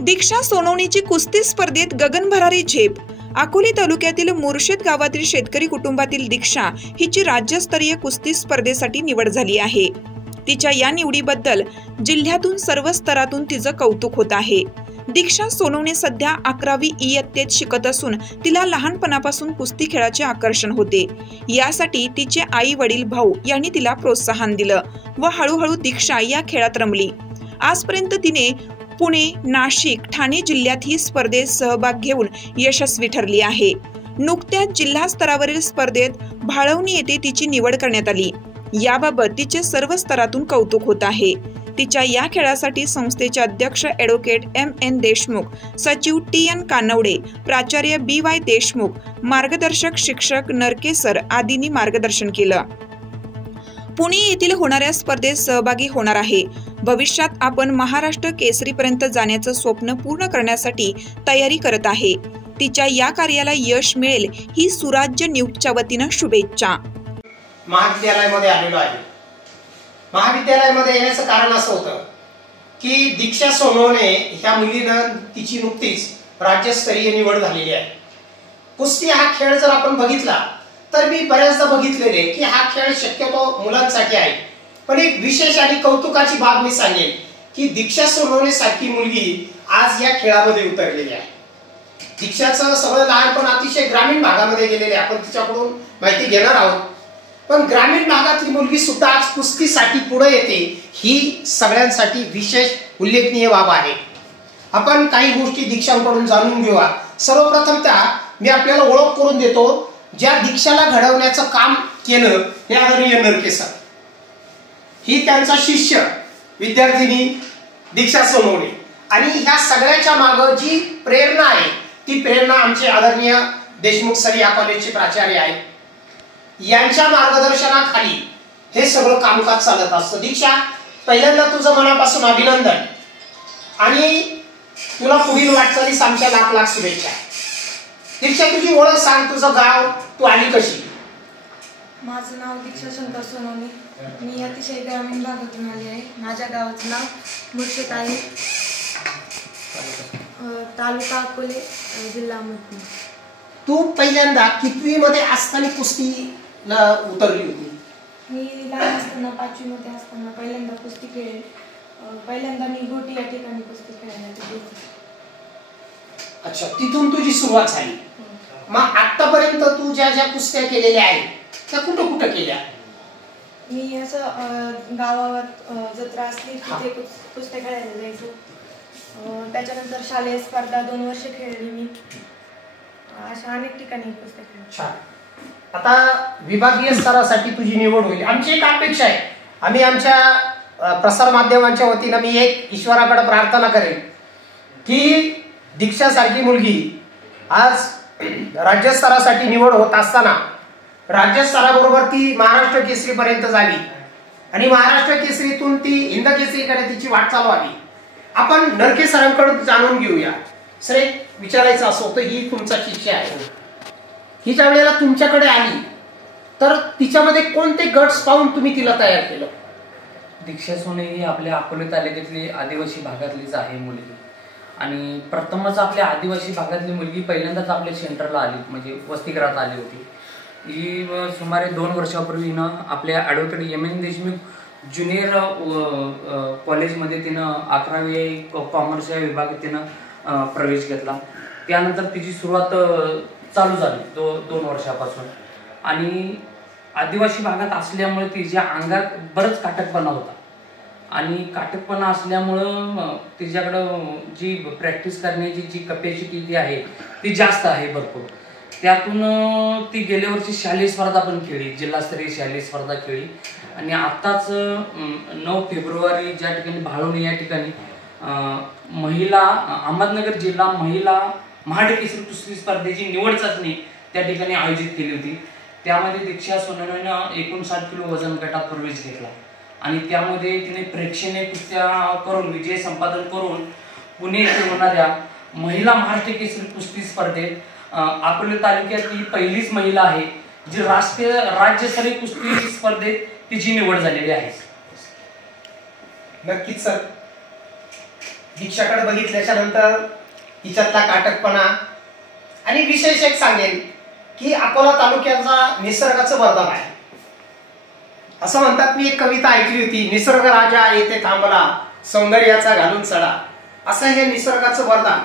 दीक्षा सोनवणेची कुस्ती स्पर्धेत गगनभरारी झेप। अकोले तालुक्यातील मुर्शेद गावातील शेतकरी कुटुंबातील दीक्षा हिची राज्यस्तरीय कुस्ती स्पर्धेसाठी निवड झाली आहे। तिच्या या निवडीबद्दल जिल्ह्यातून सर्व स्तरातून तिचं कौतुक होत आहे। दीक्षा सोनवणे सध्या 11वी इयत्तेत शिकत असून तिला लहानपणापासून कुस्ती खेळाचे आकर्षण होते। यासाठी तिचे आई वडील भाऊ यांनी तिला प्रोत्साहन दिलं व हळूहळू दीक्षा या खेळात रमली। आजपर्यंत तिने पुणे, नाशिक, ठाणे जिल्ह्यात ही स्पर्धेत सहभाग घेऊन यशस्वी ठरली आहे। नुकत्याच जिल्हा स्तरावरील स्पर्धेत भाळवणी येथे तिची निवड करण्यात आली। याबाबत तिचे सर्व स्तरातून कौतुक होत आहे। तिच्या या खेळासाठी संस्थेचे अध्यक्ष ॲडव्होकेट M.N. देशमुख, सचिव T.N. कानवडे, प्राचार्य B.Y. देशमुख, मार्गदर्शक शिक्षक नरके सर आदींनी मार्गदर्शन केलं। पुणे येथील होणाऱ्या स्पर्धेत सहभागी होणार आहे। भविष्यात आपण महाराष्ट्र केसरीपर्यंत जाण्याचं स्वप्न पूर्ण करण्यासाठी तयारी करत आहे। तिच्या या कार्याला यश मिळेल ही सुराज्य न्यूजच्या वतीनं शुभेच्छा। महाविद्यालयामध्ये आलेलो आहे। महाविद्यालयामध्ये येण्याचं कारण असं होतं की दीक्षा सोनवणे ह्या मुलीनं तिची नुकतीच राज्यस्तरीय निवड झालेली आहे। कुस्ती हा खेळ जर आपण बघितला तर मी बऱ्याचदा बघितलेले की हा खेळ शक्यतो मुलांसाठी आहे, पण एक विशेष आणि कौतुकाची बाब मी सांगेन की दीक्षा सोनवणे सारखी मुलगी आज या खेळामध्ये उतरलेली आहे। दीक्षाचं सगळं लहानपण अतिशय ग्रामीण भागामध्ये गेलेले, आपण तिच्याकडून माहिती घेणार आहोत। पण ग्रामीण भागातली मुलगी सुद्धा आज कुस्तीसाठी पुढे येते ही सगळ्यांसाठी विशेष उल्लेखनीय बाब आहे। आपण काही गोष्टी दीक्षांकडून जाणून घेऊया। सर्वप्रथमतः मी आपल्याला ओळख करून देतो, ज्या दीक्षाला घडवण्याचं काम केलं हे आदरणीय नरके सर। ही त्यांचा शिष्य विद्यार्थिनी दीक्षा सोनवणे, आणि ह्या सगळ्याच्या मागे जी प्रेरणा आहे ती प्रेरणा आमचे आदरणीय देशमुख सर या कॉलेजचे प्राचार्य आहेत। यांच्या मार्गदर्शनाखाली हे सगळं कामकाज चालत असतं। दीक्षा, पहिल्यांदा तुझं मनापासून अभिनंदन आणि तुला पुढील वाटचालीस आमच्या लाख लाख शुभेच्छा। दीक्षा, तुझी ओळख सांग, तुझं गाव, तू आली कशी? माझं नाव दीक्षा शंकर सोनवणे। मी अतिशय ग्रामीण भागातून आले आहे। माझ्या गावाचं नाव मुर्शेद आहे, तालुका अकोले, जिल्हा अहमदनगर। तू पहिल्यांदा कितवी मध्ये असताना कुस्तीला उतरली होती? मी लहान असताना 5वी मध्ये असताना पहिल्यांदा कुस्ती खेळली। पहिल्यांदा मी घोटी या ठिकाणी कुस्ती खेळायला गेले। अच्छा, तिथून तुझी सुरुवात झाली। मग आतापर्यंत तू ज्या ज्या कुस्त्या केलेल्या आहेत त्या कुठं कुठं केल्या? मी असं गावात जत्रा असली तिथे कुस्त्या खेळायला जायचो। त्याच्यानंतर शालेय स्पर्धा 2 वर्ष खेळली मी। अशा अनेक ठिकाणी कुस्त्या खेळली। छान। आता विभागीय स्तरासाठी तुझी निवड होईल। आमची एक अपेक्षा आहे, आम्ही आमच्या प्रसार माध्यमांच्या वतीनं मी एक ईश्वराकडे प्रार्थना करेन की दीक्षा सारखी मुलगी आज राज्यस्तरासाठी निवड होत असताना राज्यस्तराबरोबर ती महाराष्ट्र केसरीपर्यंत झाली आणि महाराष्ट्र केसरीतून ती हिंद केसरीकडे तिची वाटचाल व्हावी। आपण नरके सरांकडून जाणून घेऊया। सर, एक विचारायचं असं होतं, ही तुमचा शिष्य आहे, ही ज्या वेळेला तुमच्याकडे आली तर तिच्यामध्ये कोणते गट्स पाहून तुम्ही तिला तयार केलं? दीक्षा सोनवणे ही आपल्या अकोले तालुक्यातली आदिवासी भागातलीच आहे मुलगी, आणि प्रथमच आपल्या आदिवासी भागातली मुलगी पहिल्यांदाच आपल्या सेंटरला आली, म्हणजे वसतिगृहात आली होती। ही सुमारे 2 वर्षापूर्वी आपल्या ॲडव्होकेट M.N. देशमुख ज्युनियर कॉलेजमध्ये तिनं 11वी कॉमर्स या विभागात तिनं प्रवेश घेतला। त्यानंतर तिची सुरुवात चालू झाली 2 वर्षापासून, आणि आदिवासी भागात असल्यामुळे तिच्या अंगात बरंच काटकपणा होता, आणि काटकपणा असल्यामुळं तिच्याकडं जी प्रॅक्टिस करण्याची जी कपॅसिटी ती आहे ती जास्त आहे भरपूर। त्यातून ती गेल्या वर्षी शालेय स्पर्धा पण खेळली, जिल्हास्तरीय शालेय स्पर्धा खेळली, आणि आत्ताच 9 फेब्रुवारी ज्या ठिकाणी भाळवणी या ठिकाणी महिला अहमदनगर जिल्हा महिला महाडकेसरी कुस्ती स्पर्धेची निवड चाचणी त्या ठिकाणी आयोजित केली होती। त्यामध्ये दीक्षा सोनवणेनं 59 किलो वजन गटात प्रवेश घेतला, आणि त्यामध्ये तिने प्रेक्षणीय कुस्त्या करून विजय संपादन करून पुणे येथे होणाऱ्या महिला महाराष्ट्र केसरी कुस्ती स्पर्धेत अकोले तालुक्यातली पहिलीच महिला आहे जी राज्यस्तरीय कुस्ती स्पर्धेत तिची निवड झालेली आहे। नक्कीच सर, दीक्षाकडे बघितल्याच्या नंतर तिच्यातला काटकपणा आणि विशेष एक सांगेन की अकोला तालुक्याचा निसर्गाचं वरदान आहे. असं म्हणतात, मी एक कविता ऐकली होती, निसर्ग राजा येथे थांबला सौंदर्याचा घालून चढा, असं हे निसर्गाचं वरदान.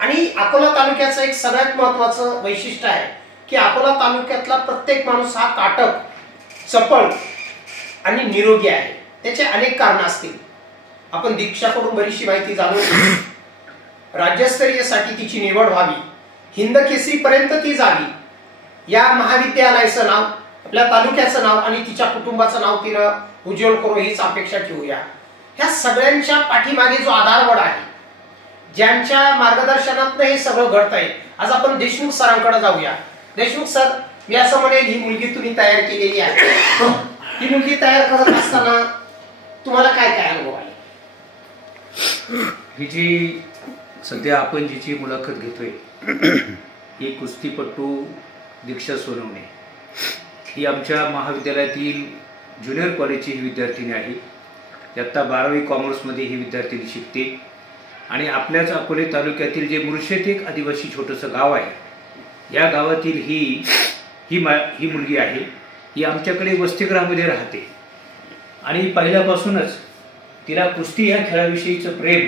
आणि अकोला तालुक्याचं एक सगळ्यात महत्वाचं वैशिष्ट्य आहे की अकोला तालुक्यातला प्रत्येक माणूस हा काटक, चपळ आणि निरोगी आहे. त्याचे अनेक कारण असतील. आपण दीक्षाकडून बरीचशी माहिती जाणून घेऊ. राज्यस्तरीयसाठी तिची निवड व्हावी, हिंद केसरी पर्यंत ती जावी, या महाविद्यालयाचं नाव, आपल्या तालुक्याचं नाव आणि तिच्या कुटुंबाचं नाव तिनं उज्ज्वल करू हीच अपेक्षा ठेवूया. ह्या सगळ्यांच्या पाठीमागे जो आधारवड आहे, ज्यांच्या मार्गदर्शनातून हे सगळं घडतंय, आज आपण देशमुख सरांकडे जाऊया. देशमुख सर, मी असं म्हणेल, ही मुलगी तुम्ही तयार केलेली आहे. ही मुलगी तयार करत असताना तुम्हाला काय काय अनुभव आले? ही जी सध्या आपण जिची मुलाखत घेतोय ही कुस्तीपटू दीक्षा सोनवणे, ही आमच्या महाविद्यालयातील ज्युनियर कॉलेजची ही विद्यार्थिनी आहे. इयत्ता 12वी कॉमर्समध्ये ही विद्यार्थिनी शिकते आणि आपल्याच अकोले तालुक्यातील जे मुर्शेद एक आदिवासी छोटंसं गाव आहे, या गावातील ही मुलगी आहे. ही आमच्याकडे वसतिगृहामध्ये राहते आणि पहिल्यापासूनच तिला कुस्ती ह्या खेळाविषयीचं प्रेम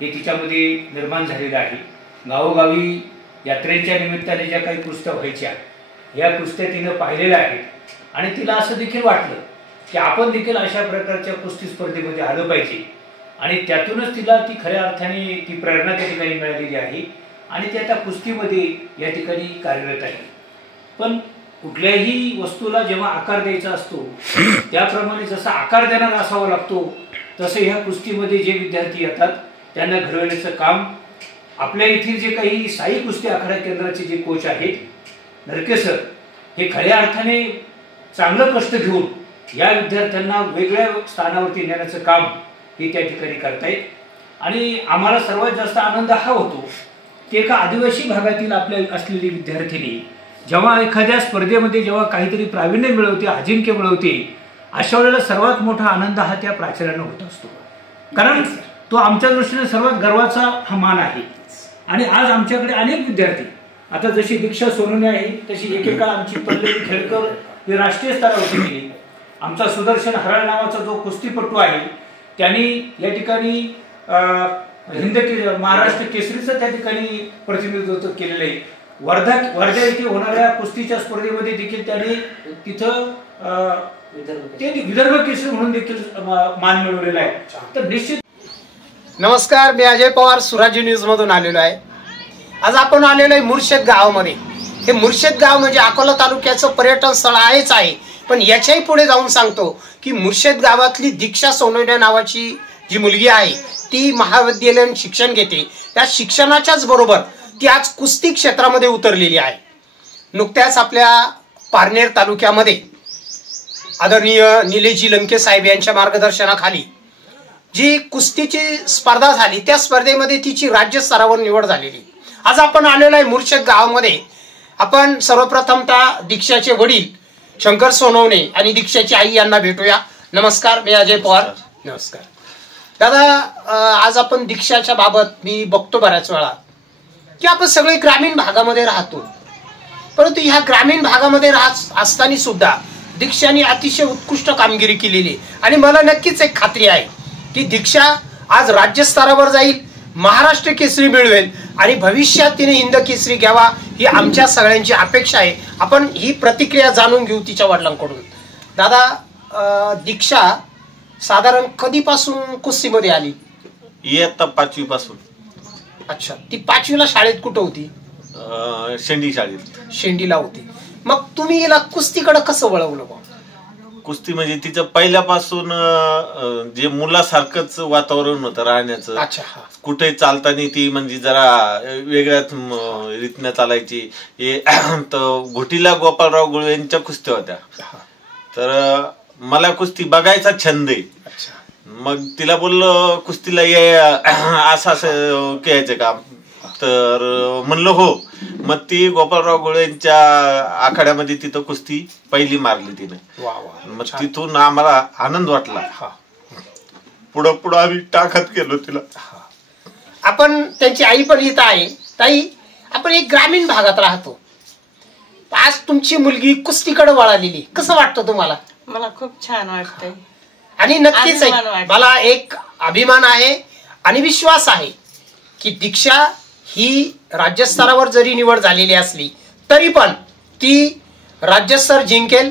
हे तिच्यामध्ये निर्माण झालेलं आहे. गावोगावी यात्रेच्या निमित्ताने ज्या काही कुस्त्या व्हायच्या, या कुस्त्या तिनं पाहिलेल्या आहेत आणि तिला असं देखील वाटलं की आपण देखील अशा प्रकारच्या कुस्ती स्पर्धेमध्ये आलं पाहिजे आणि त्यातूनच तिला ती खऱ्या अर्थाने ती प्रेरणा त्या ठिकाणी मिळालेली आहे आणि ती आता कुस्तीमध्ये या ठिकाणी कार्यरत आहे. पण कुठल्याही वस्तूला जेव्हा आकार द्यायचा असतो, त्याप्रमाणे जसा आकार देणारा असावा लागतो, तसं ह्या कुस्तीमध्ये जे विद्यार्थी येतात त्यांना घडवण्याचं काम आपल्या येथील जे काही साई कुस्ती आखाडा केंद्राचे जे कोच आहेत नरके सर, हे खऱ्या अर्थाने चांगलं कष्ट घेऊन या विद्यार्थ्यांना वेगळ्या स्थानावरती नेण्याचं काम हे त्या ठिकाणी करतायत. आणि आम्हाला सर्वात जास्त आनंद हा होतो की एका आदिवासी भागातील आपल्या असलेली विद्यार्थिनी जेव्हा एखाद्या स्पर्धेमध्ये जेव्हा काहीतरी प्रावीण्य मिळवते, अजिंक्य मिळवते, अशा वेळेला सर्वात मोठा आनंद हा त्या प्राचार्यानं होत असतो, कारण तो आमच्या दृष्टीने सर्वात गर्वाचा हा मान आहे. आणि आज आमच्याकडे अनेक विद्यार्थी, आता जशी दीक्षा सोनवणे आहे तशी एकेकाळ आमची पल्लवी खेळकर ही राष्ट्रीय स्तरावरती गेली. आमचा सुदर्शन हराळ नावाचा जो कुस्तीपटू आहे त्यांनी या ठिकाणी महाराष्ट्र केसरीचं त्या ठिकाणी प्रतिनिधित्व केलेलं आहे. वर्धा येथे होणाऱ्या कुस्तीच्या स्पर्धेमध्ये देखील त्यांनी तिथं विदर्भ केसरी म्हणून देखील मान मिळवलेला आहे. तर निश्चित. नमस्कार, मी अजय पवार, सुराजी न्यूज मधून आलेलो आहे. आज आपण आलेलो आहे मुर्शेद गावामध्ये. हे मुर्शेद गाव म्हणजे अकोला तालुक्याचं पर्यटन स्थळ आहेच आहे, पण याच्याही पुढे जाऊन सांगतो की मुर्शेद गावातली दीक्षा सोनवणे नावाची जी मुलगी आहे ती महाविद्यालयीन शिक्षण घेते. त्या शिक्षणाच्याच बरोबर ती आज कुस्ती क्षेत्रामध्ये उतरलेली आहे. नुकत्याच आपल्या पारनेर तालुक्यामध्ये आदरणीय निलेशजी लंके साहेब यांच्या मार्गदर्शनाखाली जी कुस्तीची स्पर्धा झाली, त्या स्पर्धेमध्ये तिची राज्य स्तरावर निवड झालेली. आज आपण आलेलो आहे मुर्शेद गावामध्ये. आपण सर्वप्रथमतः दीक्षाचे वडील शंकर सोनवणे आणि दीक्षाची आई यांना भेटूया. नमस्कार, मी अजय पवार. नमस्कार दादा. आज आपण दीक्षाच्या बाबत मी बघतो बऱ्याच वेळा की आपण सगळे ग्रामीण भागामध्ये राहतो, परंतु ह्या ग्रामीण भागामध्ये राहत असताना सुद्धा दीक्षाने अतिशय उत्कृष्ट कामगिरी केलेली आणि मला नक्कीच एक खात्री आहे की दीक्षा आज राज्यस्तरावर जाईल, महाराष्ट्र केसरी मिळवेल आणि भविष्यात तिने हिंद केसरी घ्यावा ही आमच्या सगळ्यांची अपेक्षा आहे. आपण ही प्रतिक्रिया जाणून घेऊ तिच्या वडिलांकडून. दादा, दीक्षा साधारण कधीपासून कुस्तीमध्ये आली? इयत्ता 5वी पासून. अच्छा, ती 5वीला शाळेत कुठं होती? शेंडी शाळेत. शेंडीला होती. मग तुम्ही हिला कुस्तीकडे कसं वळवलं? कुस्ती म्हणजे तिचं पहिल्यापासून जे मुलासारखंच वातावरण होतं राहण्याचं. अच्छा. कुठे चालताना ती म्हणजे जरा वेगळ्याच रीतीने चालायची. घोटीला गोपाळराव गुळे यांच्या कुस्त्या होत्या, तर मला कुस्ती बघायचा छंद आहे. मग तिला बोललो कुस्तीला ये, असं असं घ्यायचं का? तर म्हणलं हो. मग ती गोपाळराव गुळेंच्या आखाड्यामध्ये तिथं कुस्ती पहिली मारली तिने. मग तिथून आम्हाला आनंद वाटला. पुढं पुढं आम्ही टाकत गेलो तिला. आपण त्यांची आई पण इथं आहे. ताई, आपण एक ग्रामीण भागात राहतो, आज तुमची मुलगी कुस्तीकडे वळालेली, कसं वाटतं तुम्हाला? मला खूप छान वाटतंय आणि नक्कीच मला एक अभिमान आहे आणि विश्वास आहे की दीक्षा ही राज्यस्तरावर जरी निवड झालेली असली तरी पण ती राज्यस्तर जिंकेल,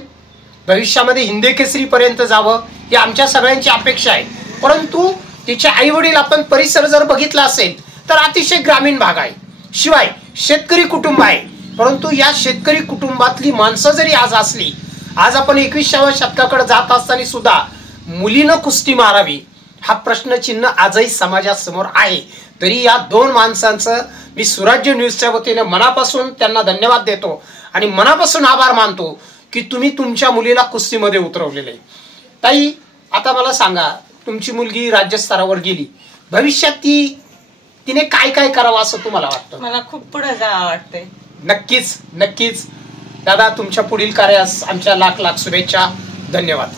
भविष्यामध्ये हिंदी केसरी पर्यंत जावं ही आमच्या सगळ्यांची अपेक्षा आहे. परंतु तिचे आई वडील आपण परिसर जर बघितला असेल तर अतिशय ग्रामीण भाग आहे, शिवाय शेतकरी कुटुंब आहे. परंतु या शेतकरी कुटुंबातली माणसं जरी आज असली, आज आपण 21व्या शतकाकडे जात असताना सुद्धा मुलीनं कुस्ती मारावी हा प्रश्नचिन्ह आजही समाजासमोर आहे. तरी या दोन माणसांचं मी सुराज्य न्यूजच्या वतीने मनापासून त्यांना धन्यवाद देतो आणि मनापासून आभार मानतो की तुम्ही तुमच्या मुलीला कुस्तीमध्ये उतरवलेले. ताई, आता मला सांगा, तुमची मुलगी राज्यस्तरावर गेली, भविष्यात तिने काय काय करावं असं तुम्हाला वाटतं? मला खूप पुढे जावं वाटतंय. नक्कीच नक्कीच दादा, तुमच्या पुढील कार्यास आमच्या लाख लाख शुभेच्छा. धन्यवाद.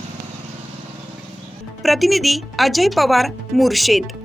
प्रतिनिधी अजय पवार, मुर्शेद.